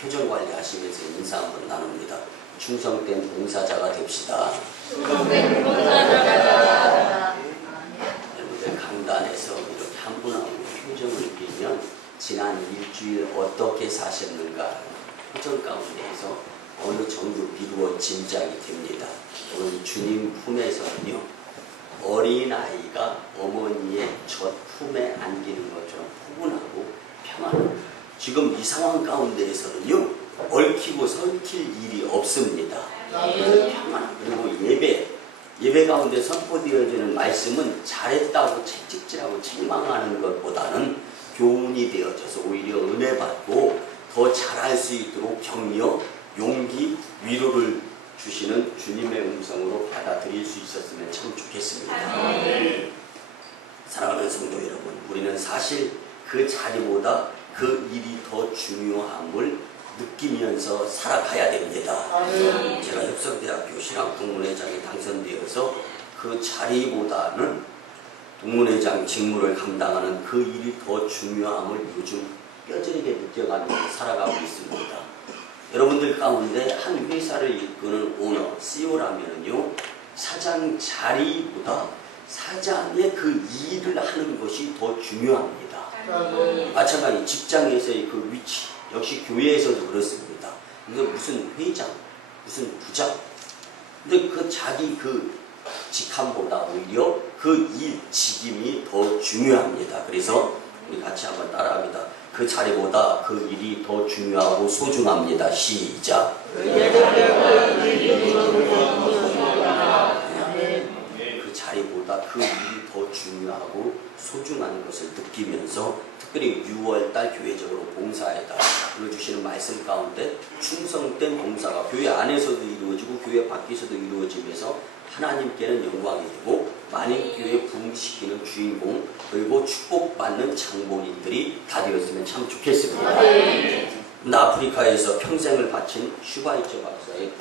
표정 관리하시면서 인사 한번 나눕니다. 충성된 봉사자가 됩시다. 충성된 봉사자가 여러분들 강단에서 이렇게 한 분하고 표정을 띄면 지난 일주일 어떻게 사셨는가 표정 가운데에서 어느 정도 미루어진 장이 됩니다. 오늘 주님 품에서는요, 어린아이가 어머니의 젖 품에 안기는 것처럼 포근하고 평안하고, 지금 이 상황 가운데에서는요, 얽히고 설킬 일이 없습니다. 평안하고, 그리고 예배 가운데 선포되어지는 말씀은 잘했다고 채찍질하고 책망하는 것보다는 교훈이 되어져서 오히려 은혜 받고 더 잘할 수 있도록 격려, 용기, 위로를 주시는 주님의 음성으로 받아들일 수 있었으면 참 좋겠습니다. 사랑하는 성도 여러분, 우리는 사실 그 자리보다 그 일이 더 중요함을 느끼면서 살아가야 됩니다. 제가 협성대학교 신학동문회장에 당선되어서 그 자리보다는 동문회장 직무를 감당하는 그 일이 더 중요함을 요즘 뼈저리게 느껴가면서 살아가고 있습니다. 여러분들 가운데 한 회사를 이끄는 오너, CEO라면요, 사장 자리보다 사장의 그 일을 하는 것이 더 중요합니다. 마찬가지 직장에서의 그 위치, 역시 교회에서도 그렇습니다. 근데 무슨 회장, 무슨 부장, 근데 그 자기 그 직함보다 오히려 그 일, 직임이 더 중요합니다. 그래서 우리 같이 한번 따라합니다. 그 자리보다 그 일이 더 중요하고 소중합니다. 시작. 그 자리보다 그 일이 더 중요하고 소중한 것을 느끼면서 특별히 6월달 교회적으로 봉사에다 불러주시는 말씀 가운데 충성된 봉사가 교회 안에서도 이루어지고 교회 밖에서도 이루어지면서 하나님께는 영광이 되고 만인교회 부흥시키는 주인공, 그리고 축복받는 장본인들이 다 되었으면 참 좋겠습니다. 아프리카에서 평생을 바친 슈바이처 박사의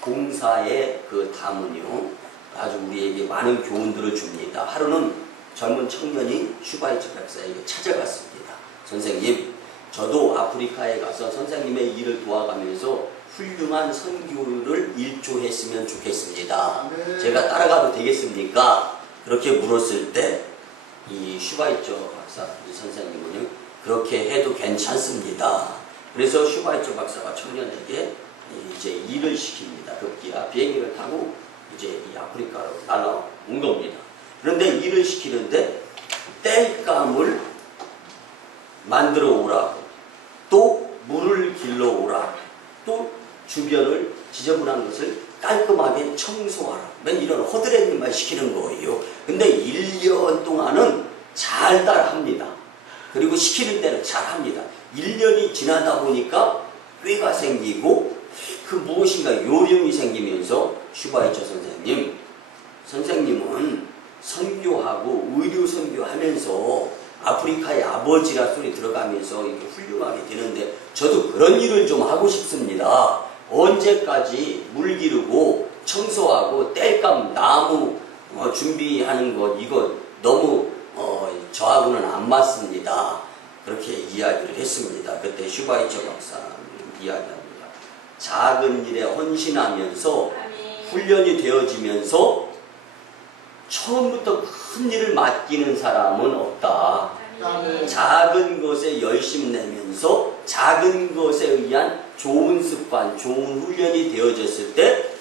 봉사의 그 담은요, 아주 우리에게 많은 교훈들을 줍니다. 하루는 젊은 청년이 슈바이처 박사에게 찾아갔습니다. 선생님, 저도 아프리카에 가서 선생님의 일을 도와가면서 훌륭한 선교를 일조했으면 좋겠습니다. 제가 따라가도 되겠습니까? 그렇게 물었을 때 이 슈바이처 박사, 이 선생님은요, 그렇게 해도 괜찮습니다. 그래서 슈바이처 박사가 청년에게 이제 일을 시킵니다. 급기야 비행기를 타고 이제 이 아프리카로 날아온 겁니다. 그런데 일을 시키는데 땔감을 만들어 오라고, 또 물을 길러 오라고, 또 주변을 지저분한 것을 깔끔하게 청소하라, 맨 이런 허드렛 일만 시키는 거예요. 근데 1년 동안은 잘 따라합니다. 그리고 시키는 대로 잘합니다. 1년이 지나다 보니까 꾀가 생기고 그 무엇인가 요령이 생기면서 슈바이처 선생님은 선교하고 의료 선교하면서 아프리카의 아버지라 소리 들어가면서 이렇게 훌륭하게 되는데 저도 그런 일을 좀 하고 싶습니다. 언제까지 물 기르고 청소하고 땔감 나무 준비하는 것, 이거 너무 저하고는 안 맞습니다. 그렇게 이야기를 했습니다. 그때 슈바이처 박사는 이야기합니다. 작은 일에 헌신하면서 훈련이 되어지면서 처음부터 큰 일을 맡기는 사람은 없다. 작은 것에 열심 내면서 작은 것에 의한 좋은 습관, 좋은 훈련이 되어졌을 때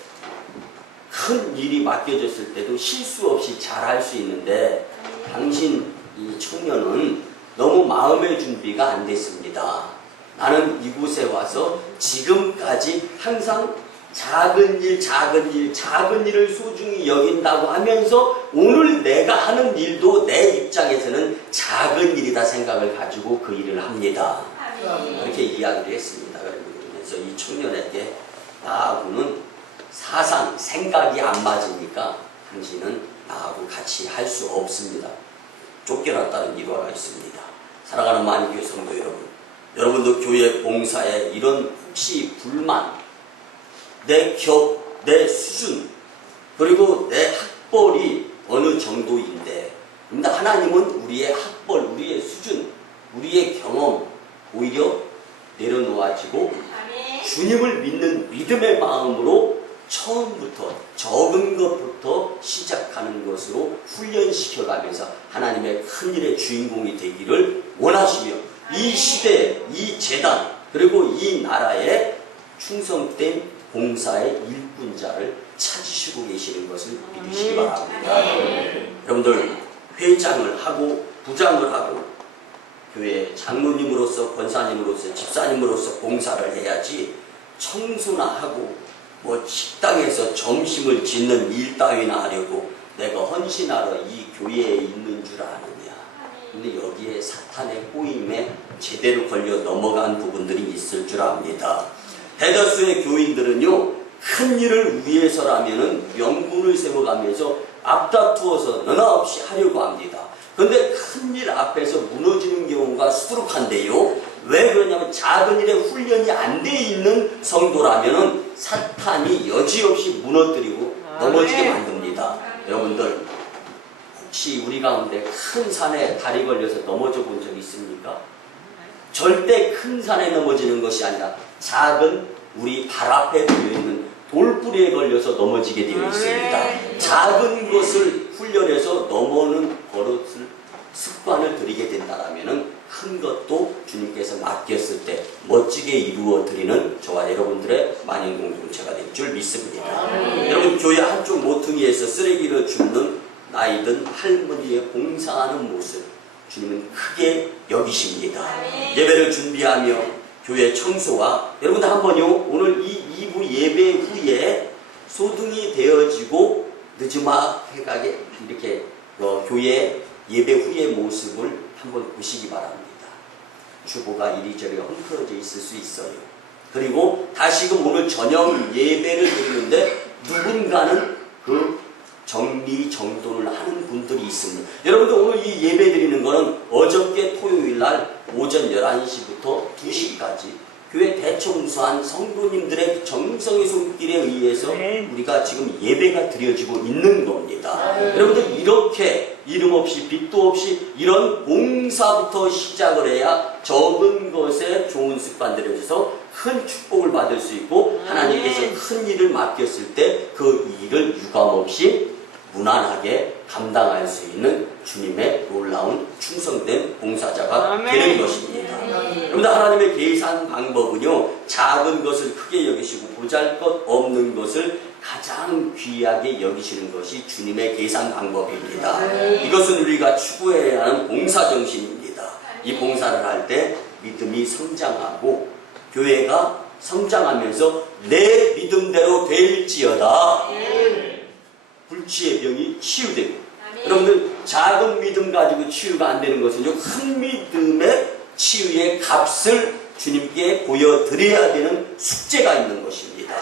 큰 일이 맡겨졌을 때도 실수 없이 잘할 수 있는데 당신 이 청년은 너무 마음의 준비가 안 됐습니다. 나는 이곳에 와서 지금까지 항상 작은 일을 소중히 여긴다고 하면서 오늘 내가 하는 일도 내 입장에서는 작은 일이다 생각을 가지고 그 일을 합니다. 그렇게 이야기를 했습니다. 그래서 이 청년에게 나하고는 생각이 안 맞으니까 당신은 나하고 같이 할 수 없습니다. 쫓겨났다는 일화가 있습니다. 사랑하는 만인교회 성도 여러분, 여러분도 교회 봉사에 이런 혹시 불만, 내 수준, 그리고 내 학벌이 어느 정도인데, 근데 하나님은 우리의 학벌, 우리의 수준, 우리의 경험, 오히려 내려놓아지고 아멘. 주님을 믿는 믿음의 마음으로 처음부터 적은 것부터 시작하는 것으로 훈련시켜가면서 하나님의 큰 일의 주인공이 되기를 원하시며 이 시대, 이 재단, 그리고 이 나라에 충성된 봉사의 일꾼자를 찾으시고 계시는 것을 믿으시기 바랍니다. 여러분들 회장을 하고 부장을 하고 교회 장로님으로서 권사님으로서 집사님으로서 봉사를 해야지 청소나 하고 뭐 식당에서 점심을 짓는 일 따위나 하려고 내가 헌신하러 이 교회에 있는 줄 아느냐. 근데 여기에 사탄의 꼬임에 제대로 걸려 넘어간 부분들이 있을 줄 압니다. 대다수의 교인들은요, 큰 일을 위해서라면은 명분을 세워가면서 앞다투어서 너나 없이 하려고 합니다. 그런데 큰 일 앞에서 무너지는 경우가 수두룩한데요. 왜 그러냐면 작은 일에 훈련이 안 돼 있는 성도라면은 사탄이 여지없이 무너뜨리고 넘어지게 만듭니다. 여러분들 혹시 우리 가운데 큰 산에 다리 걸려서 넘어져 본 적 있습니까? 절대 큰 산에 넘어지는 것이 아니라 작은 우리 발 앞에 놓여있는 돌뿌리에 걸려서 넘어지게 되어 있습니다. 작은 것을 훈련해서 넘어오는 버릇을 습관을 들이게 된다면 큰 것도 주님께서 맡겼을 때 멋지게 이루어 드리는 저와 여러분들의 만인 공동체가 될 줄 믿습니다. 여러분 교회 한쪽 모퉁이에서 쓰레기를 줍는 나이든 할머니의 봉사하는 모습 주님은 크게 여기십니다. 예배를 준비하며 교회 청소와 여러분들 한번요 오늘 이 2부 예배 후에 소등이 되어지고 느지막하게 이렇게 교회 예배 후의 모습을 한번 보시기 바랍니다. 주보가 이리저리 엉클어져 있을 수 있어요. 그리고 다시금 오늘 저녁 예배를 드리는데 누군가는 그 정리정돈을 하는 분들이 있습니다. 여러분들 오늘 이 예배 드리는 거는 어저께 토요일 날 오전 11시부터 2시까지 교회 대청소한 성도님들의 정성의 손길에 의해서 우리가 지금 예배가 드려지고 있는 겁니다. 여러분들 이렇게 이름 없이 빛도 없이 이런 봉사부터 시작을 해야 적은 것에 좋은 습관들에 있어서 큰 축복을 받을 수 있고 하나님께서 큰 일을 맡겼을 때 그 일을 유감없이 무난하게 감당할 수 있는 주님의 놀라운 충성된 봉사자가 되는 것입니다. 여러분들 하나님의 계산 방법은요 작은 것을 크게 여기시고 보잘것없는 것을 가장 귀하게 여기시는 것이 주님의 계산 방법입니다. 이것은 우리가 추구해야 하는 봉사정신입니다. 이 봉사를 할 때 믿음이 성장하고 교회가 성장하면서 내 믿음대로 될지어다 불치의 병이 치유되고 여러분들 작은 믿음 가지고 치유가 안 되는 것은요 큰 믿음의 치유의 값을 주님께 보여드려야 되는 숙제가 있는 것입니다.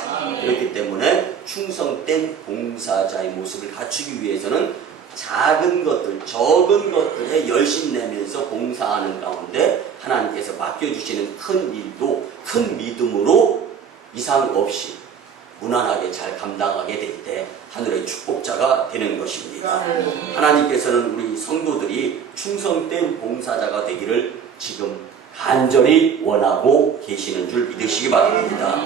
그렇기 때문에 충성된 봉사자의 모습을 갖추기 위해서는 작은 것들, 적은 것들에 열심 내면서 봉사하는 가운데 하나님께서 맡겨주시는 큰 일도 큰 믿음으로 이상 없이 무난하게 잘 감당하게 될 때 하늘의 축복자가 되는 것입니다. 하나님께서는 우리 성도들이 충성된 봉사자가 되기를 지금 간절히 원하고 계시는 줄 믿으시기 바랍니다.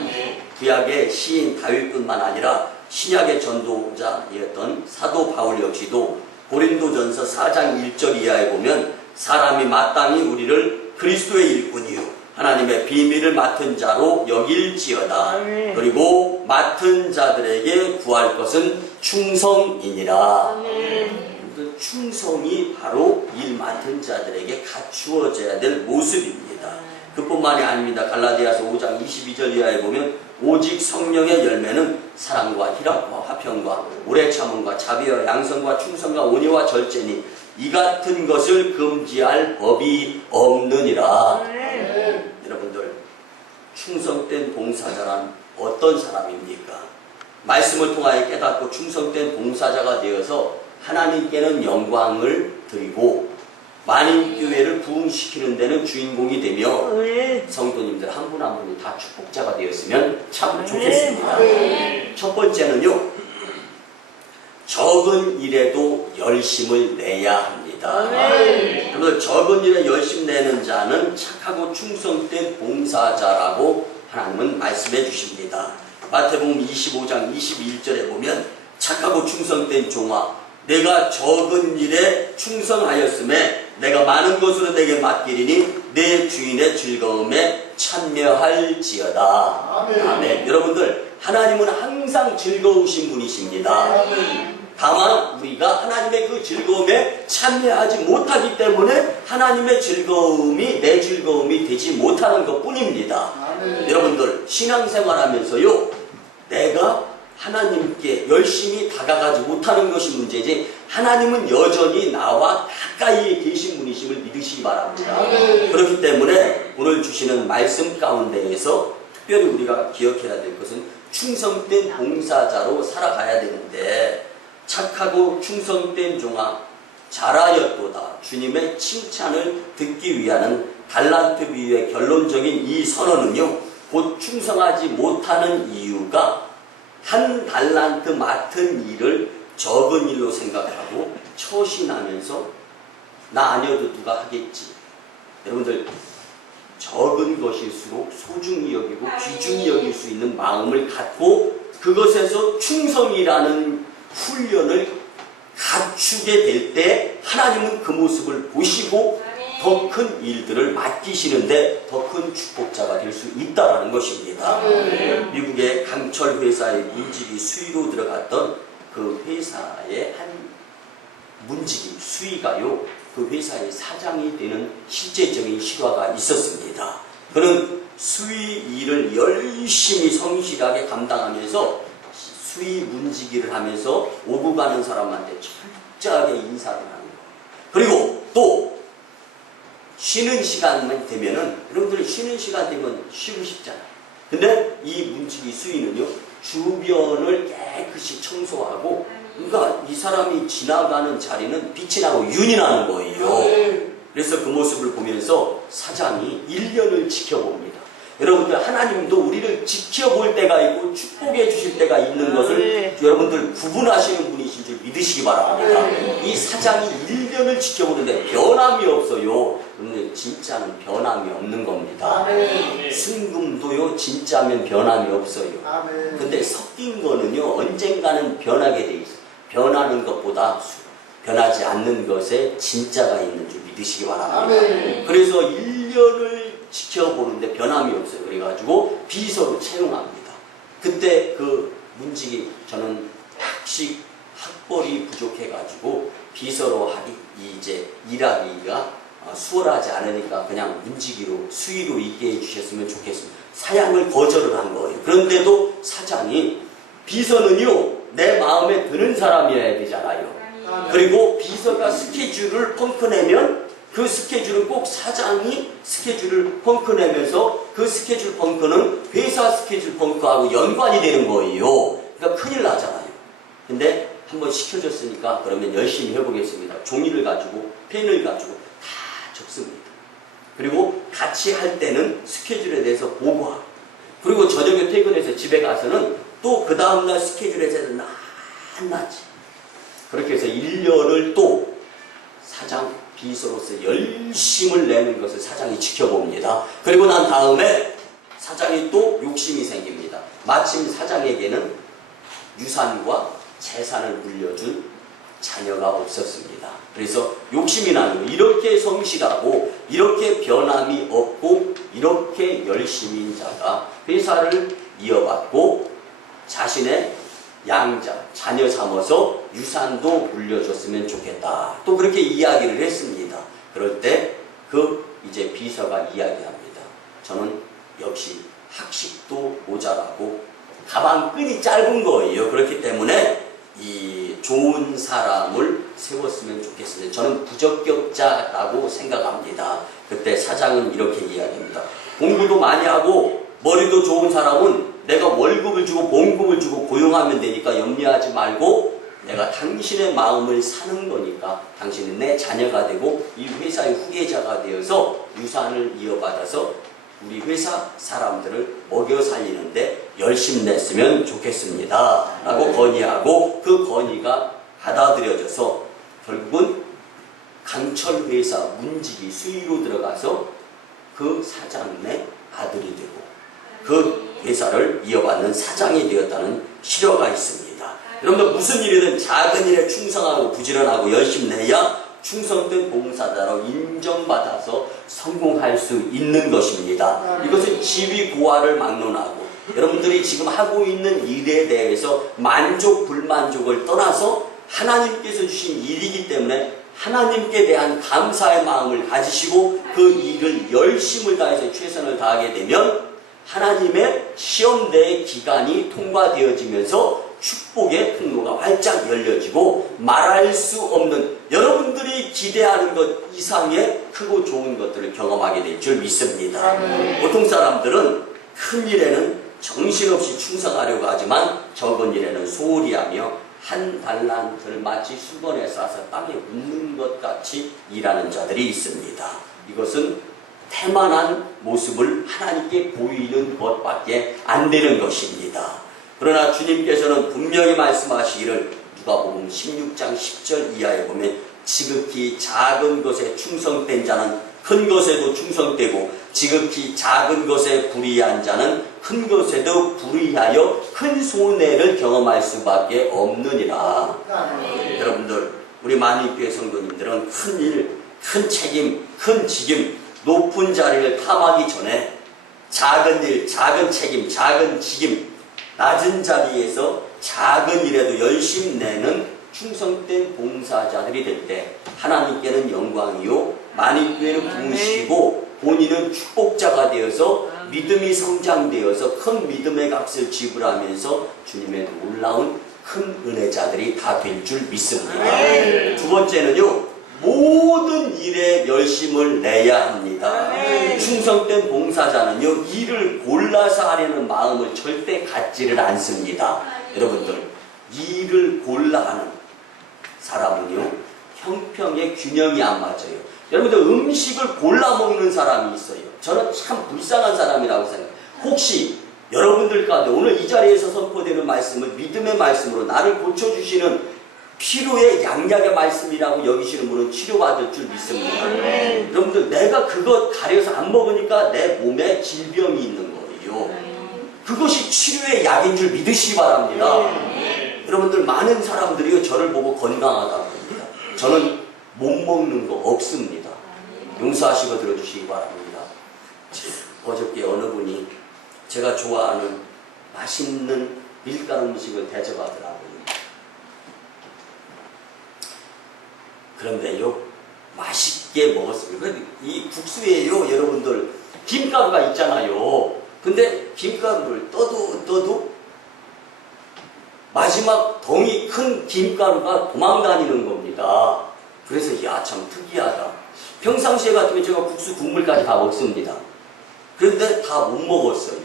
구약의 시인 다윗뿐만 아니라 신약의 전도자였던 사도 바울 역시도 고린도전서 4장 1절 이하에 보면 사람이 마땅히 우리를 그리스도의 일꾼이요 하나님의 비밀을 맡은 자로 여길지어다. 그리고 맡은 자들에게 구할 것은 충성이니라. 충성이 바로 일 맡은 자들에게 갖추어져야 될 모습입니다. 그뿐만이 아닙니다. 갈라디아서 5장 22절 이하에 보면 오직 성령의 열매는 사랑과 희락과 화평과 오래 참음과 자비와 양성과 충성과 온유와 절제니 이 같은 것을 금지할 법이 없느니라. 여러분들 충성된 봉사자란 어떤 사람입니까? 말씀을 통하여 깨닫고 충성된 봉사자가 되어서 하나님께는 영광을 드리고 만인교회를 부흥시키는 데는 주인공이 되며 성도님들 한 분 한 분이 다 축복자가 되었으면 참 좋겠습니다. 첫 번째는요 적은 일에도 열심을 내야 합니다. 바랍니다. 여러분, 적은 일에 열심 내는 자는 착하고 충성된 봉사자라고 하나님은 말씀해 주십니다. 마태복음 25장 21절에 보면 착하고 충성된 종아, 내가 적은 일에 충성하였음에 내가 많은 것으로 내게 맡기리니 내 주인의 즐거움에 참여할지어다. 아멘. 여러분들, 하나님은 항상 즐거우신 분이십니다. 다만 우리가 하나님의 그 즐거움에 참여하지 못하기 때문에 하나님의 즐거움이 내 즐거움이 되지 못하는 것뿐입니다. 여러분들, 신앙생활하면서요, 내가 하나님께 열심히 다가가지 못하는 것이 문제지 하나님은 여전히 나와 가까이 계신 분이심을 믿으시기 바랍니다. 그렇기 때문에 오늘 주시는 말씀 가운데에서 특별히 우리가 기억해야 될 것은 충성된 봉사자로 살아가야 되는데, 착하고 충성된 종아 잘하였도다, 주님의 칭찬을 듣기 위한 달란트 비유의 결론적인 이 선언은요, 곧 충성하지 못하는 이유가 한 달란트 맡은 일을 적은 일로 생각하고 처신하면서 나 아니어도 누가 하겠지. 여러분들, 적은 것일수록 소중히 여기고 귀중히 여길 수 있는 마음을 갖고 그것에서 충성이라는 훈련을 갖추게 될 때 하나님은 그 모습을 보시고 더 큰 일들을 맡기시는데 더 큰 축복자가 될 수 있다는 것입니다. 미국의 강철 회사의 문직이 수위로 들어갔던 그 회사의 한 문직이, 수위가요, 그 회사의 사장이 되는 실제적인 실화가 있었습니다. 그는 수위 일을 열심히 성실하게 감당하면서 수위 문지기를 하면서 오고 가는 사람한테 철저하게 인사를 하는 거예요. 그리고 또 쉬는 시간만 되면은, 여러분들 쉬는 시간 되면 쉬고 싶잖아요. 근데 이 문지기 수위는요, 주변을 깨끗이 청소하고, 그러니까 이 사람이 지나가는 자리는 빛이 나고 윤이 나는 거예요. 그래서 그 모습을 보면서 사장이 1년을 지켜봅니다. 여러분들, 하나님도 우리를 지켜볼 때가 있고 축복해 주실 때가 있는 것을 여러분들 구분하시는 분이신 줄 믿으시기 바랍니다. 이 사장이 1년을 지켜보는데 변함이 없어요. 그런데 진짜는 변함이 없는 겁니다. 순금도요, 진짜면 변함이 없어요. 근데 섞인 거는요, 언젠가는 변하게 돼 있어요. 변하는 것보다 변하지 않는 것에 진짜가 있는 줄 믿으시기 바랍니다. 그래서 1년을 지켜보는데 변함이 없어요. 그래가지고 비서로 채용합니다. 그때 그 문직이, 저는 학벌이 부족해가지고 비서로 이제 일하기가 수월하지 않으니까 그냥 문지기로, 수위로 있게 해주셨으면 좋겠습니다. 사양을 거절을 한 거예요. 그런데도 사장이, 비서는요, 내 마음에 드는 사람이어야 되잖아요. 그리고 비서가 스케줄을 펑크내면 그 스케줄은 꼭 사장이 스케줄을 펑크내면서 그 스케줄 펑크는 회사 스케줄 펑크하고 연관이 되는 거예요. 그러니까 큰일 나잖아요. 근데 한번 시켜줬으니까 그러면 열심히 해보겠습니다. 종이를 가지고 펜을 가지고 다 적습니다. 그리고 같이 할 때는 스케줄에 대해서 보고하고, 그리고 저녁에 퇴근해서 집에 가서는 또 그 다음날 스케줄에 대해서 낱낱이, 그렇게 해서 1년을 또 사장 비서로서 열심을 내는 것을 사장이 지켜봅니다. 그리고 난 다음에 사장이 또 욕심이 생깁니다. 마침 사장에게는 유산과 재산을 물려준 자녀가 없었습니다. 그래서 욕심이 나는 거예요. 이렇게 성실하고 이렇게 변함이 없고 이렇게 열심인 자가 회사를 이어받고 자신의 양자, 자녀 삼아서 유산도 물려줬으면 좋겠다. 또 그렇게 이야기를 했습니다. 그럴 때 이제 비서가 이야기합니다. 저는 역시 학식도 모자라고 가방끈이 짧은 거예요. 그렇기 때문에 이 좋은 사람을 세웠으면 좋겠습니다. 저는 부적격자라고 생각합니다. 그때 사장은 이렇게 이야기합니다. 공부도 많이 하고 머리도 좋은 사람은 내가 월급을 주고 봉급을 주고 고용하면 되니까 염려하지 말고, 내가 당신의 마음을 사는 거니까 당신은 내 자녀가 되고 이 회사의 후계자가 되어서 유산을 이어받아서 우리 회사 사람들을 먹여 살리는데 열심 냈으면 좋겠습니다 라고 건의하고, 그 건의가 받아들여져서 결국은 강철 회사 문직이 수의로 들어가서 그 사장의 아들이 되고 그 회사를 이어받는 사장이 되었다는 실화가 있습니다. 여러분들 무슨 일이든 작은 일에 충성하고 부지런하고 열심히 내야 충성된 봉사자로 인정받아서 성공할 수 있는 것입니다. 이것은 지위 고하를 막론하고 여러분들이 지금 하고 있는 일에 대해서 만족 불만족을 떠나서 하나님께서 주신 일이기 때문에 하나님께 대한 감사의 마음을 가지시고 그 일을 열심을 다해서 최선을 다하게 되면 하나님의 시험대의 기간이 통과되어지면서 축복의 통로가 활짝 열려지고 말할 수 없는 여러분들이 기대하는 것 이상의 크고 좋은 것들을 경험하게 될 줄 믿습니다. 보통 사람들은 큰 일에는 정신없이 충성하려고 하지만 적은 일에는 소홀히 하며 한 달란트를 마치 수건에 싸서 땅에 묻는 것 같이 일하는 자들이 있습니다. 이것은 태만한 모습을 하나님께 보이는 것밖에 안 되는 것입니다. 그러나 주님께서는 분명히 말씀하시기를 누가복음 16장 10절 이하에 보면 지극히 작은 것에 충성된 자는 큰 것에도 충성되고 지극히 작은 것에 불의한 자는 큰 것에도 불의하여 큰 손해를 경험할 수밖에 없느니라. 여러분들 우리 만민교회 성도님들은 큰 일, 큰 책임, 큰 직임, 높은 자리를 탐하기 전에 작은 일, 작은 책임, 작은 직임, 낮은 자리에서 작은 일에도 열심히 내는 충성된 봉사자들이 될 때 하나님께는 영광이요 만민교회는 부으시고 본인은 축복자가 되어서 믿음이 성장되어서 큰 믿음의 값을 지불하면서 주님의 놀라운 큰 은혜자들이 다 될 줄 믿습니다. 두 번째는요, 모든 일에 열심을 내야 합니다. 충성된 봉사자는요, 일을 골라서 하려는 마음을 절대 갖지를 않습니다. 여러분들, 일을 골라 하는 사람은요, 형평의 균형이 안 맞아요. 여러분들, 음식을 골라 먹는 사람이 있어요. 저는 참 불쌍한 사람이라고 생각해요. 혹시 여러분들 가운데 오늘 이 자리에서 선포되는 말씀을 믿음의 말씀으로 나를 고쳐주시는 필요의 양약의 말씀이라고 여기시는 분은 치료받을 줄 믿습니다. 여러분들, 내가 그것 가려서 안 먹으니까 내 몸에 질병이 있는 거예요. 그것이 치료의 약인 줄 믿으시기 바랍니다. 여러분들, 많은 사람들이 저를 보고 건강하다고 합니다. 저는 못 먹는 거 없습니다. 용서하시고 들어주시기 바랍니다. 어저께 어느 분이 제가 좋아하는 맛있는 밀가루 음식을 대접하더라고요. 그런데요, 맛있게 먹었습니다. 이 국수에요, 여러분들, 김가루가 있잖아요. 근데 김가루를 떠도 마지막 덩이 큰 김가루가 도망다니는 겁니다. 그래서 야, 참 특이하다. 평상시에 같으면 제가 국수 국물까지 다 먹습니다. 그런데 다 못 먹었어요.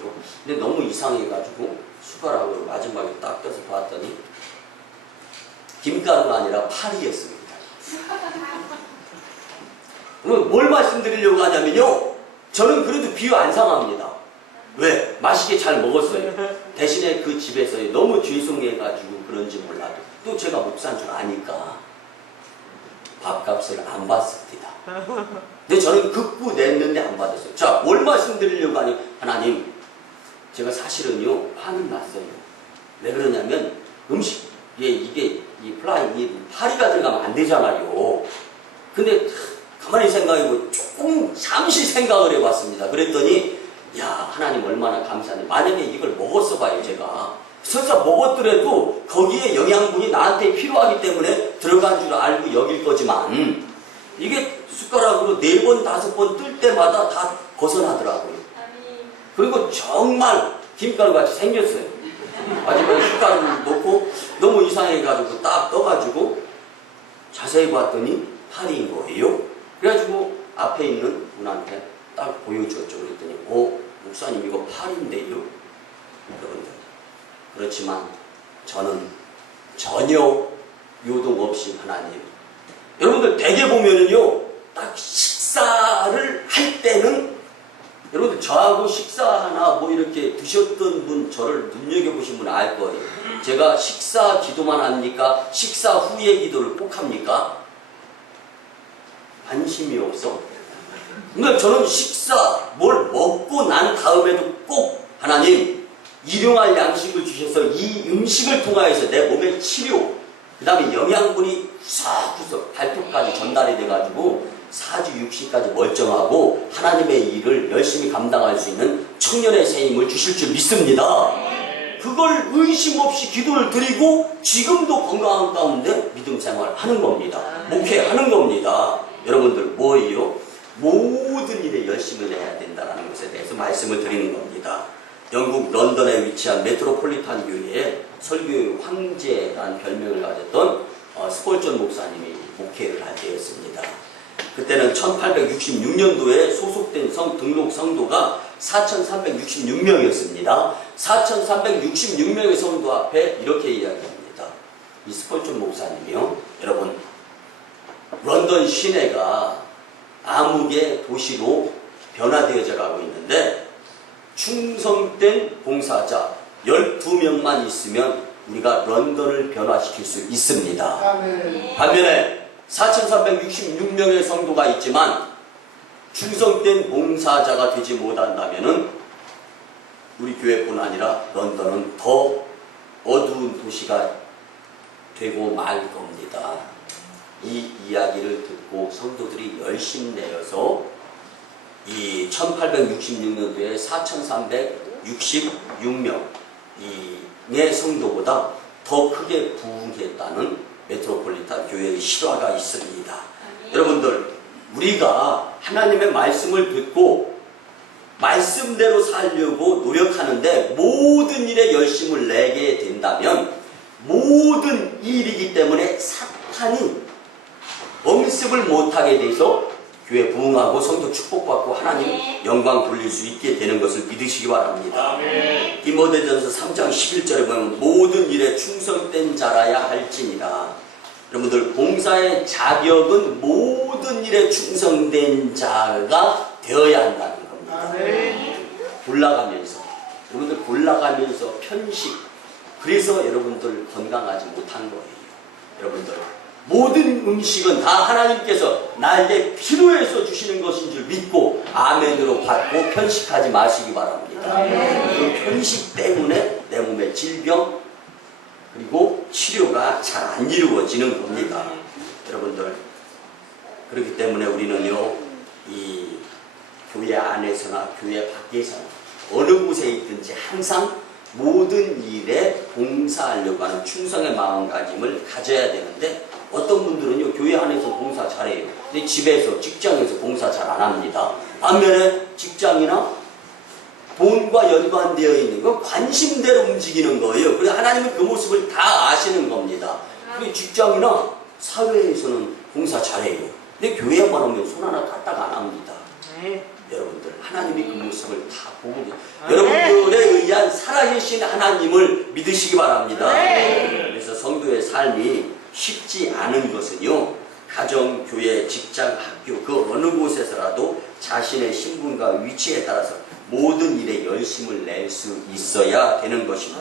근데 너무 이상해가지고 숟가락으로 마지막에 딱 떠서 봤더니 김가루가 아니라 파리였습니다. 그럼 뭘 말씀드리려고 하냐면요, 저는 그래도 비유 안 상합니다. 왜? 맛있게 잘 먹었어요. 대신에 그 집에서 너무 죄송해가지고 그런지 몰라도 또 제가 목사인 줄 아니까 밥값을 안 받습니다. 근데 저는 극구 냈는데 안 받았어요. 자, 뭘 말씀드리려고 하니, 하나님, 제가 사실은요, 화는 났어요. 왜 그러냐면 음식에 이게 이 파리가 들어가면 안 되잖아요. 근데 가만히 생각해보고 조금 잠시 생각을 해봤습니다. 그랬더니 야, 하나님 얼마나 감사하네. 만약에 이걸 먹었어 봐요, 제가. 설사 먹었더라도 거기에 영양분이 나한테 필요하기 때문에 들어간 줄 알고 여길 거지만 이게 숟가락으로 4번, 5번 뜰 때마다 다 벗어나더라고요. 그리고 정말 김가루같이 생겼어요. 마지막에 숟가락을 놓고 너무 이상해가지고 딱 떠가지고 자세히 봤더니 파리인 거예요. 그래가지고 앞에 있는 분한테 딱 보여줬죠. 그랬더니 목사님 이거 파리인데요. 여러분들, 그렇지만 저는 전혀 요동 없이 하나님, 여러분들 대개 보면은요, 딱 식사를 할 때는 여러분들 저하고 식사하나 뭐 이렇게 드셨던 분, 저를 눈여겨보신 분 알 거예요. 제가 식사 기도만 합니까? 식사 후에 기도를 꼭 합니까? 관심이 없어? 그러니까 저는 식사 뭘 먹고 난 다음에도 꼭 하나님 일용할 양식을 주셔서 이 음식을 통하여서 내 몸의 치료, 그 다음에 영양분이 구석구석 발톱까지 전달이 돼가지고 사주 육신까지 멀쩡하고 하나님의 일을 열심히 감당할 수 있는 청년의 새 힘을 주실 줄 믿습니다. 그걸 의심 없이 기도를 드리고 지금도 건강한 가운데 믿음 생활하는 겁니다. 목회하는 겁니다. 여러분들 뭐예요? 모든 일에 열심을 내야 된다는 것에 대해서 말씀을 드리는 겁니다. 영국 런던에 위치한 메트로폴리탄 교회에 설교의 황제라는 별명을 가졌던 스폴전 목사님이 목회를 할 때였습니다. 그때는 1866년도에 소속된 등록 성도가 4,366명이었습니다. 4,366명의 성도 앞에 이렇게 이야기합니다. 이 스폴전 목사님이요. 여러분, 런던 시내가 암흑의 도시로 변화되어져 가고 있는데 충성된 봉사자 12명만 있으면 우리가 런던을 변화시킬 수 있습니다. 반면에 4,366명의 성도가 있지만 충성된 봉사자가 되지 못한다면 우리 교회뿐 아니라 런던은 더 어두운 도시가 되고 말 겁니다. 이 이야기를 듣고 성도들이 열심 내어서 이 1866년도에 4,366명의 성도보다 더 크게 부흥했다는 메트로폴리탄 교회의 실화가 있습니다. 여러분들, 우리가 하나님의 말씀을 듣고 말씀대로 살려고 노력하는데 모든 일에 열심을 내게 된다면 모든 일이기 때문에 사탄이 엄습을 못하게 돼서 교회 부흥하고 성도 축복받고 하나님 영광 돌릴 수 있게 되는 것을 믿으시기 바랍니다. 디모데전서 3장 11절에 보면 모든 일에 충성된 자라야 할지니라. 여러분들, 봉사의 자격은 모든 일에 충성된 자가 되어야 한다는 겁니다. 골라가면서 편식, 그래서 여러분들 건강하지 못한 거예요. 여러분들, 모든 음식은 다 하나님께서 나에게 필요해서 주시는 것인 줄 믿고 아멘으로 받고 편식하지 마시기 바랍니다. 그 편식 때문에 내 몸의 질병 그리고 치료가 잘 안 이루어지는 겁니다. 여러분들, 그렇기 때문에 우리는요, 이 교회 안에서나 교회 밖에서나 어느 곳에 있든지 항상 모든 일에 봉사하려고 하는 충성의 마음가짐을 가져야 되는데 어떤 분들은요, 교회 안에서 봉사 잘해요. 근데 집에서, 직장에서 봉사 잘 안 합니다. 반면에 직장이나 돈과 연관되어 있는 건 관심대로 움직이는 거예요. 그래서 하나님은 그 모습을 다 아시는 겁니다. 근데 직장이나 사회에서는 봉사 잘해요. 근데 교회만 오면 손 하나 까딱 안 합니다. 여러분들, 하나님이 그 모습을 다 보고 여러분들에 의한 살아계신 하나님을 믿으시기 바랍니다. 그래서 성도의 삶이 쉽지 않은 것은요, 가정, 교회, 직장, 학교 그 어느 곳에서라도 자신의 신분과 위치에 따라서 모든 일에 열심을 낼 수 있어야 되는 것입니다.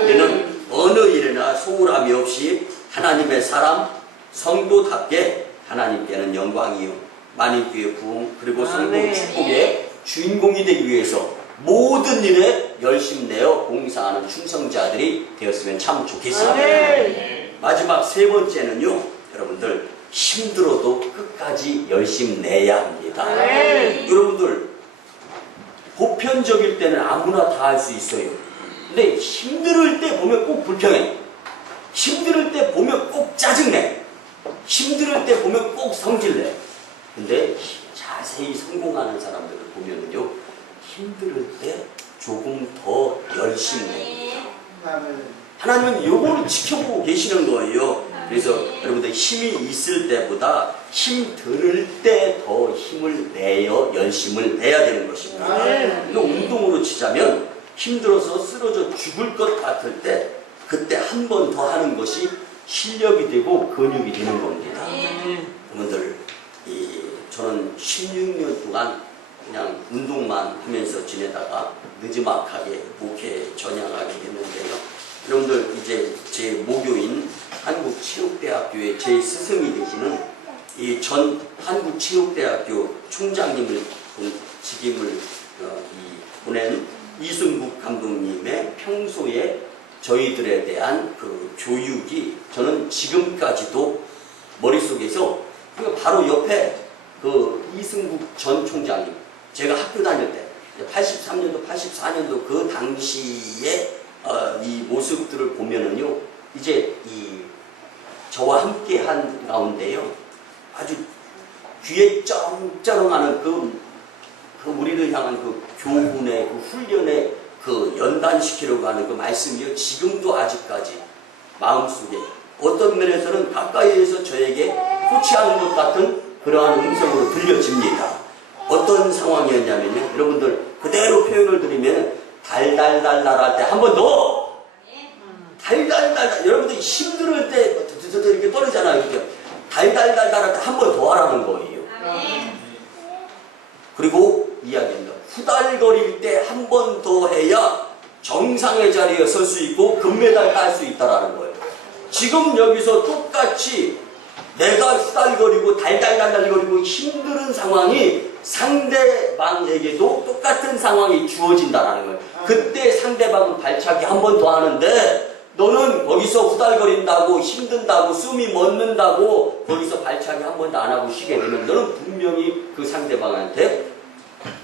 우리는 어느 일이나 소홀함이 없이 하나님의 사람, 성도답게 하나님께는 영광이요, 만인교회 부흥 그리고 성도 축복의 주인공이 되기 위해서 모든 일에 열심 내어 봉사하는 충성자들이 되었으면 참 좋겠습니다. 마지막 세 번째는요, 여러분들, 힘들어도 끝까지 열심 내야 합니다. 여러분들, 보편적일 때는 아무나 다 할 수 있어요. 근데 힘들 때 보면 꼭 불평해. 힘들 때 보면 꼭 짜증내. 힘들 때 보면 꼭 성질내. 근데 자세히 성공하는 사람들을 보면요, 힘들 때 조금 더 열심히 냅니다. 하나님은 이거를 지켜보고 계시는 거예요. 그래서 여러분들, 힘이 있을 때보다 힘 들을 때 더 힘을 내어 열심을 내야 되는 것입니다. 이거 운동으로 치자면 힘들어서 쓰러져 죽을 것 같을 때 그때 한 번 더 하는 것이 실력이 되고 근육이 되는 겁니다. 여러분들, 저는 16년 동안 그냥 운동만 하면서 지내다가 늦지막하게 목회 전향하게 됐는데요. 여러분들, 이제 제 모교인 한국체육대학교의 제 스승이 되시는 이 전 한국체육대학교 총장님을 직임을 보낸 이승국 감독님의 평소에 저희들에 대한 그 교육이 저는 지금까지도 머릿속에서 바로 옆에 그 이승국 전 총장님, 제가 학교 다닐 때 83년도 84년도 그 당시에 이 모습들을 보면은요, 이제 이 저와 함께 한 가운데요, 아주 귀에 쩌렁쩌렁하는 그 우리를 향한 그 교훈의 그 훈련의 그 연단시키려고 하는 그 말씀이요, 지금도 아직까지 마음속에 어떤 면에서는 가까이에서 저에게 코치하는 것 같은 그러한 음성으로 들려집니다. 어떤 상황이었냐면요, 여러분들 그대로 표현을 드리면 달달달달 할 때 한 번 더, 달달달달, 여러분들 힘들 때 이렇게 떨리잖아요. 이렇게 달달달달 할 때 한 번 더 하라는 거예요. 그리고 이야기합니다. 후달거릴 때 한 번 더 해야 정상의 자리에 설 수 있고 금메달 딸 수 있다라는 거예요. 지금 여기서 똑같이 내가 후달거리고 달달달달거리고 힘든 상황이 상대방에게도 똑같은 상황이 주어진다라는 거예요. 그때 상대방은 발차기 한 번 더 하는데 너는 거기서 후달거린다고 힘든다고 숨이 멎는다고 거기서 발차기 한 번도 안 하고 쉬게 되면 너는 분명히 그 상대방한테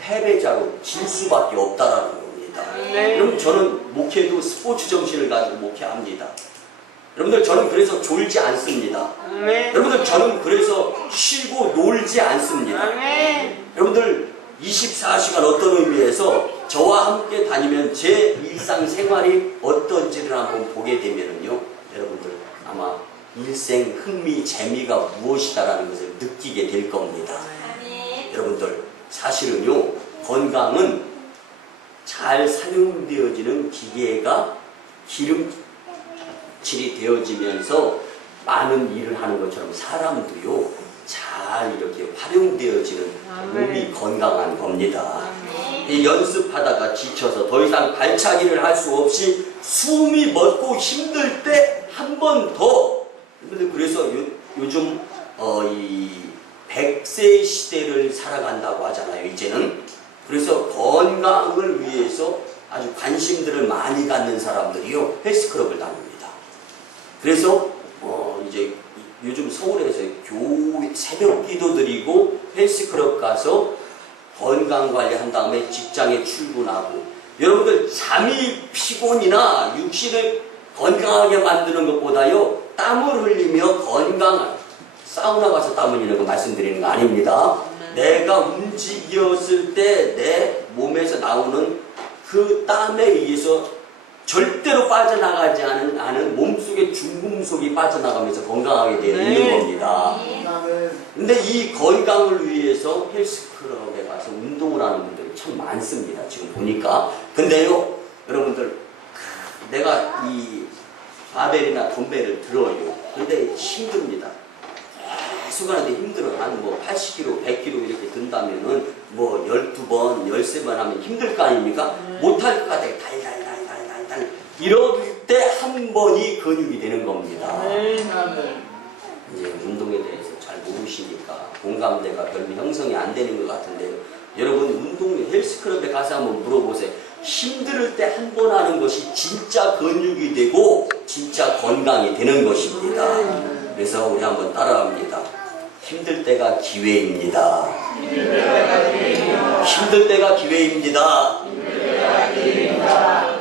패배자로 질 수밖에 없다라는 겁니다. 그럼 저는 목회도 스포츠 정신을 가지고 목회합니다. 여러분들 저는 그래서 졸지 않습니다. 여러분들 저는 그래서 쉬고 놀지 않습니다. 여러분들 24시간 어떤 의미에서 저와 함께 다니면 제 일상생활이 어떤지를 한번 보게 되면은요, 여러분들 아마 일생 흥미, 재미가 무엇이다라는 것을 느끼게 될 겁니다. 여러분들 사실은요, 건강은 잘 사용되어지는 기계가 기름칠이 되어지면서 많은 일을 하는 것처럼 사람도요, 잘 이렇게 활용되어지는 몸이 건강한 겁니다. 이 연습하다가 지쳐서 더 이상 발차기를 할 수 없이 숨이 멎고 힘들 때 한 번 더. 그래서 요즘 이 100세 시대를 살아간다고 하잖아요, 이제는. 그래서 건강을 위해서 아주 관심들을 많이 갖는 사람들이요, 헬스클럽을 다닙니다. 그래서 이제 요즘 서울에서 새벽 기도 드리고 헬스클럽 가서 건강관리 한 다음에 직장에 출근하고, 여러분들 잠이 피곤이나 육신을 건강하게 만드는 것보다요, 땀을 흘리며 건강한, 사우나 가서 땀 흘리는 거 말씀드리는 거 아닙니다. 내가 움직였을 때 내 몸에서 나오는 그 땀에 의해서 절대로 빠져나가지 않은 몸속의 중금속이 빠져나가면서 건강하게 되어 있는 겁니다. 근데 이 건강을 위해서 헬스클럽에 가서 운동을 하는 분들이 참 많습니다, 지금 보니까. 근데요, 여러분들, 내가 이 바벨이나 덤벨을 들어요. 근데 힘듭니다. 계속 하는데 힘들어요. 한 뭐 80kg, 100kg 이렇게 든다면은 뭐 12번, 13번 하면 힘들 거 아닙니까? 못할 것 같아요. 달달달달달달. 이럴 때 한 번이 근육이 되는 겁니다. 이제 운동에 대해서 잘 모르시니까 공감대가 별로 형성이 안 되는 것 같은데요. 여러분, 운동 헬스클럽에 가서 한번 물어보세요. 힘들 때 한 번 하는 것이 진짜 근육이 되고 진짜 건강이 되는 것입니다. 그래서 우리 한번 따라합니다. 힘들 때가 기회입니다. 힘들 때가 기회입니다.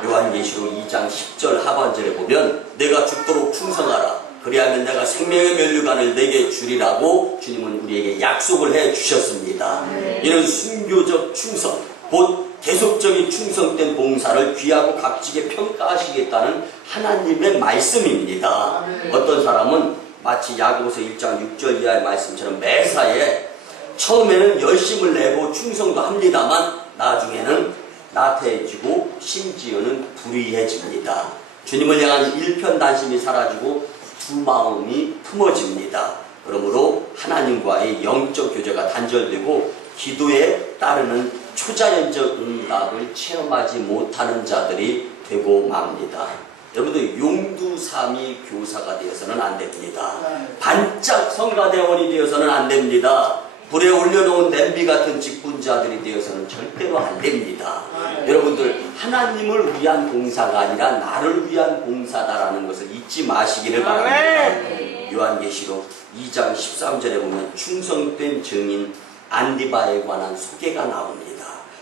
요한계시록 2장 10절 하반절에 보면 내가 죽도록 충성하라. 그리하면 내가 생명의 면류관을 내게 주리라고 주님은 우리에게 약속을 해 주셨습니다. 이는 순교적 충성, 곧 계속적인 충성된 봉사를 귀하고 값지게 평가하시겠다는 하나님의 말씀입니다. 어떤 사람은 마치 야고보서 1장 6절 이하의 말씀처럼 매사에 처음에는 열심을 내고 충성도 합니다만 나중에는 나태해지고 심지어는 불의해집니다. 주님을 향한 일편단심이 사라지고 두 마음이 품어집니다. 그러므로 하나님과의 영적 교제가 단절되고 기도에 따르는 초자연적 응답을 체험하지 못하는 자들이 되고 맙니다. 여러분들 용두삼이 교사가 되어서는 안 됩니다. 반짝 성가대원이 되어서는 안 됩니다. 불에 올려놓은 냄비 같은 직분자들이 되어서는 절대로 안 됩니다. 여러분들 하나님을 위한 봉사가 아니라 나를 위한 봉사다라는 것을 잊지 마시기를 바랍니다. 요한계시록 2장 13절에 보면 충성된 증인 안디바에 관한 소개가 나옵니다.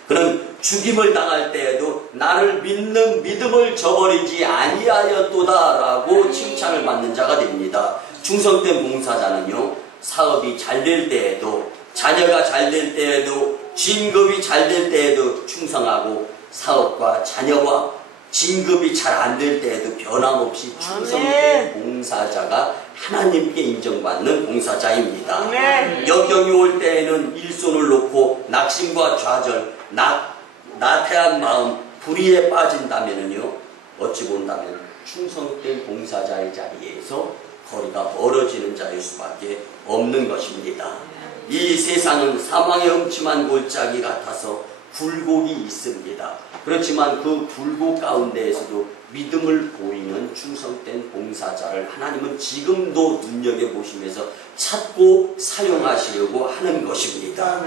그는 죽임을 당할 때에도 나를 믿는 믿음을 저버리지 아니하였도다라고 칭찬을 받는 자가 됩니다. 충성된 봉사자는요, 사업이 잘 될 때에도, 자녀가 잘 될 때에도, 진급이 잘 될 때에도 충성하고, 사업과 자녀와 진급이 잘 안 될 때에도 변함없이 충성된 봉사자가 하나님께 인정받는 봉사자입니다. 역경이 올 때에는 일손을 놓고 낙심과 좌절, 나태한 마음, 불의에 빠진다면요, 어찌 본다면 충성된 봉사자의 자리에서 거리가 멀어지는 자일 수밖에 없는 것입니다. 이 세상은 사망의 음침한 골짜기 같아서 굴곡이 있습니다. 그렇지만 그 굴곡 가운데에서도 믿음을 보이는 충성된 봉사자를 하나님은 지금도 눈여겨보시면서 찾고 사용하시려고 하는 것입니다.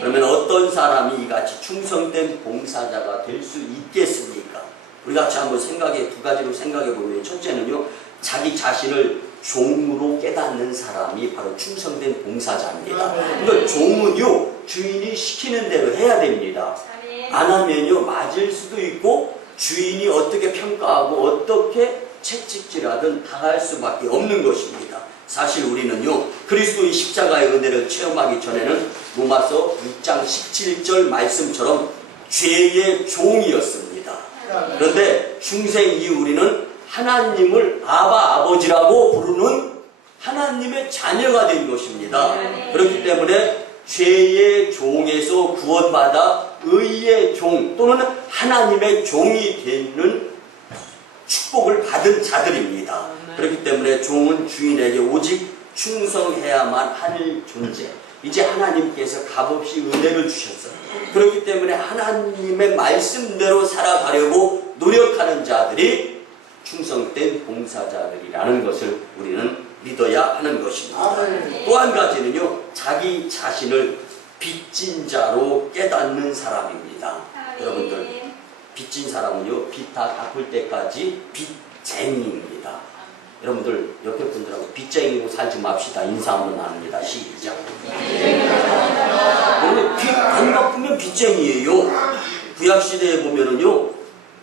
그러면 어떤 사람이 이같이 충성된 봉사자가 될 수 있겠습니까? 우리 같이 한번 두 가지로 생각해 보면, 첫째는요, 자기 자신을 종으로 깨닫는 사람이 바로 충성된 봉사자입니다. 그러니까 종은요, 주인이 시키는 대로 해야 됩니다. 안 하면요, 맞을 수도 있고 주인이 어떻게 평가하고 어떻게 채찍질하든 당할 수밖에 없는 것입니다. 사실 우리는요, 그리스도의 십자가의 은혜를 체험하기 전에는 로마서 6장 17절 말씀처럼 죄의 종이었습니다. 그런데 중생 이후 우리는 하나님을 아버지라고 부르는 하나님의 자녀가 된 것입니다. 그렇기 때문에 죄의 종에서 구원받아 의의 종 또는 하나님의 종이 되는 축복을 받은 자들입니다. 그렇기 때문에 종은 주인에게 오직 충성해야만 할 존재. 이제 하나님께서 값없이 은혜를 주셨어요. 그렇기 때문에 하나님의 말씀대로 살아가려고 노력하는 자들이 충성된 봉사자들이라는 것을 우리는 믿어야 하는 것입니다. 또 한 가지는요, 자기 자신을 빚진 자로 깨닫는 사람입니다. 여러분들, 빚진 사람은요, 빚 다 갚을 때까지 빚쟁이입니다. 여러분들, 옆에 분들하고 빚쟁이로 살지 맙시다. 인사 한번 나눕니다. 시작. 여러분, 빚 안 갚으면 빚쟁이에요. 구약시대에 보면은요,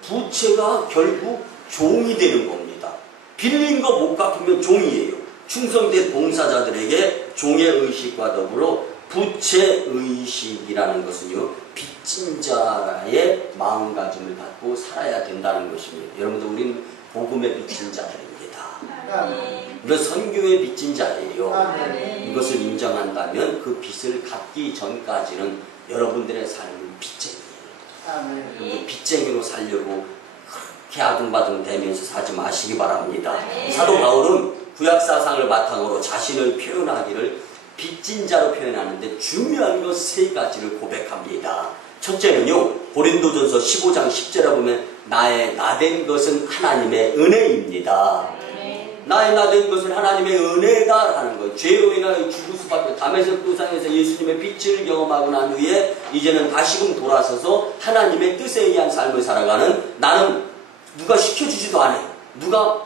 부채가 결국 종이 되는 겁니다. 빌린 거 못 갚으면 종이에요. 충성된 봉사자들에게 종의 의식과 더불어 부채 의식이라는 것은요, 빚진 자의 마음가짐을 갖고 살아야 된다는 것입니다. 여러분들, 우리는 복음의 빚진 자들입니다. 우리는 선교의 빚진 자들이에요. 이것을 인정한다면 그 빚을 갚기 전까지는 여러분들의 삶은 빚쟁이에요. 빚쟁이로 살려고 그렇게 아둥바둥 대면서 사지 마시기 바랍니다. 사도 바울은 구약사상을 바탕으로 자신을 표현하기를 빚진 자로 표현하는데 중요한 것 세 가지를 고백합니다. 첫째는요, 고린도전서 15장 10절에 보면 나의 나된 것은 하나님의 은혜입니다. 나의 나된 것은 하나님의 은혜다라는 거예요. 죄로 인하여 죽을 수밖에. 다메섹 도상에서 예수님의 빛을 경험하고 난 후에 이제는 다시금 돌아서서 하나님의 뜻에 의한 삶을 살아가는, 나는 누가 시켜주지도 않아요. 누가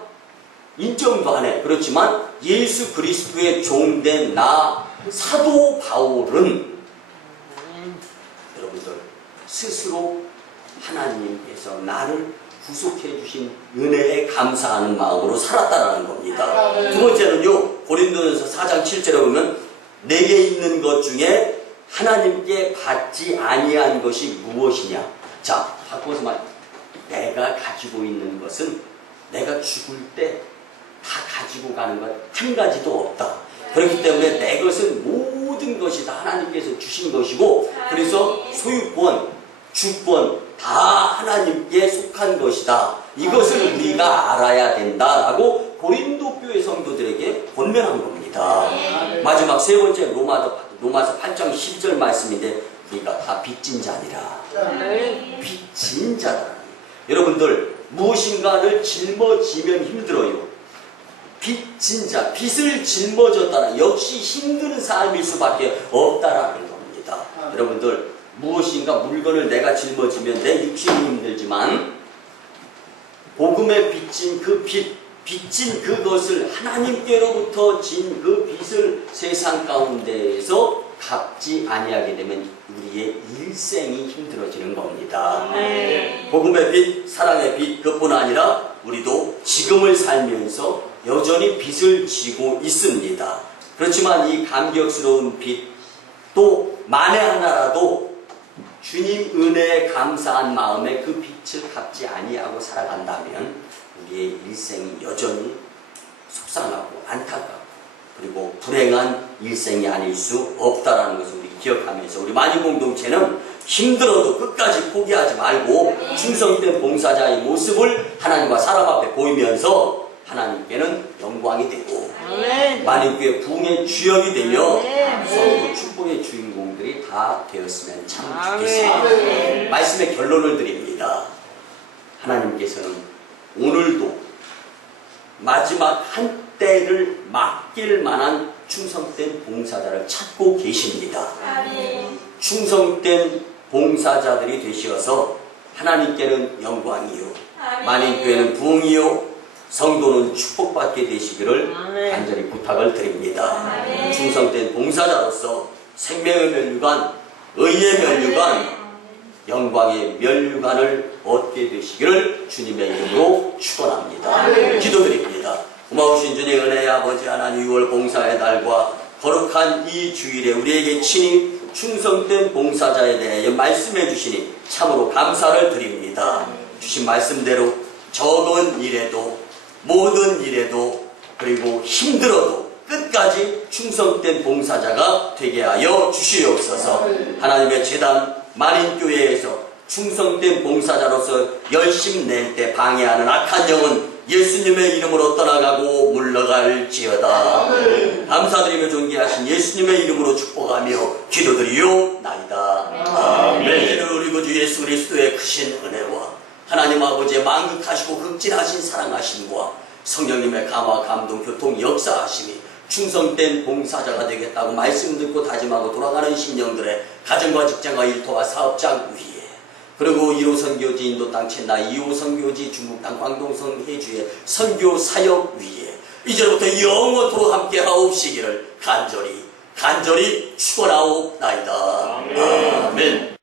인정도 안 해. 그렇지만 예수 그리스도의 종된 나 사도 바울은 여러분들 스스로 하나님께서 나를 구속해 주신 은혜에 감사하는 마음으로 살았다라는 겁니다. 두 번째는요, 고린도전서 4장 7절에 보면 내게 있는 것 중에 하나님께 받지 아니한 것이 무엇이냐. 자, 바꿔서 말, 내가 가지고 있는 것은 내가 죽을 때 다 가지고 가는 것 한 가지도 없다. 그렇기 때문에 내 것은 모든 것이 다 하나님께서 주신 것이고, 그래서 소유권, 주권 다 하나님께 속한 것이다. 이것을 우리가 알아야 된다라고 고린도 교회 성도들에게 권면한 겁니다. 마지막 세 번째 로마서 8장 10절 말씀인데, 우리가 다 빚진 자니라. 빚진 자다. 여러분들, 무엇인가를 짊어지면 힘들어요. 빚진 자, 빚을 짊어졌다는 역시 힘든 삶일 수밖에 없다라는 겁니다. 여러분들, 무엇인가 물건을 내가 짊어지면 내 육신이 힘들지만 복음에 빚진 빚진 그것을 하나님께로부터 진 그 빚을 세상 가운데에서 갚지 아니하게 되면 우리의 일생이 힘들어지는 겁니다. 복음의 빚, 사랑의 빚, 그뿐 아니라 우리도 지금을 살면서 여전히 빚을 지고 있습니다. 그렇지만 이 감격스러운 빚, 또 만에 하나라도 주님 은혜에 감사한 마음에 그 빚을 갚지 아니하고 살아간다면 우리의 일생이 여전히 속상하고 안타깝고 그리고 불행한 일생이 아닐 수 없다라는 것을 우리 기억하면서 우리 만인 공동체는 힘들어도 끝까지 포기하지 말고 충성된 봉사자의 모습을 하나님과 사람 앞에 보이면서 하나님께는 영광이 되고 만인교회 부흥의 주역이 되며 서로 축복의 주인공들이 다 되었으면 참 좋겠습니다. 말씀의 결론을 드립니다. 하나님께서는 오늘도 마지막 한때를 맡길 만한 충성된 봉사자를 찾고 계십니다. 충성된 봉사자들이 되시어서 하나님께는 영광이요, 만인교회는 부흥이요, 성도는 축복받게 되시기를 간절히 부탁을 드립니다. 충성된 봉사자로서 생명의 면류관, 의의 면류관, 영광의 면류관을 얻게 되시기를 주님의 이름으로 축원합니다. 기도드립니다. 고마우신 주님 은혜의 아버지 하나님, 6월 봉사의 달과 거룩한 이 주일에 우리에게 친히 충성된 봉사자에 대해 말씀해 주시니 참으로 감사를 드립니다. 주신 말씀대로 적은 일에도 모든 일에도 그리고 힘들어도 끝까지 충성된 봉사자가 되게 하여 주시옵소서. 하나님의 제단 만인교회에서 충성된 봉사자로서 열심 낼 때 방해하는 악한 영은 예수님의 이름으로 떠나가고 물러갈지어다. 감사드리며 존귀하신 예수님의 이름으로 축복하며 기도드리오나이다. 아멘. 우리 구주 예수 그리스도의 크신 은혜와 하나님 아버지의 만극하시고 극진하신 사랑하심과 성령님의 감화 감동 교통 역사하심이 충성된 봉사자가 되겠다고 말씀 듣고 다짐하고 돌아가는 심령들의 가정과 직장과 일터와 사업장 위에, 그리고 1호 선교지 인도 땅 첸나, 2호 선교지 중국 땅 광동성 해주의 선교 사역 위에 이제부터 영원토록 함께 하옵시기를 간절히 축원하옵나이다. 아멘.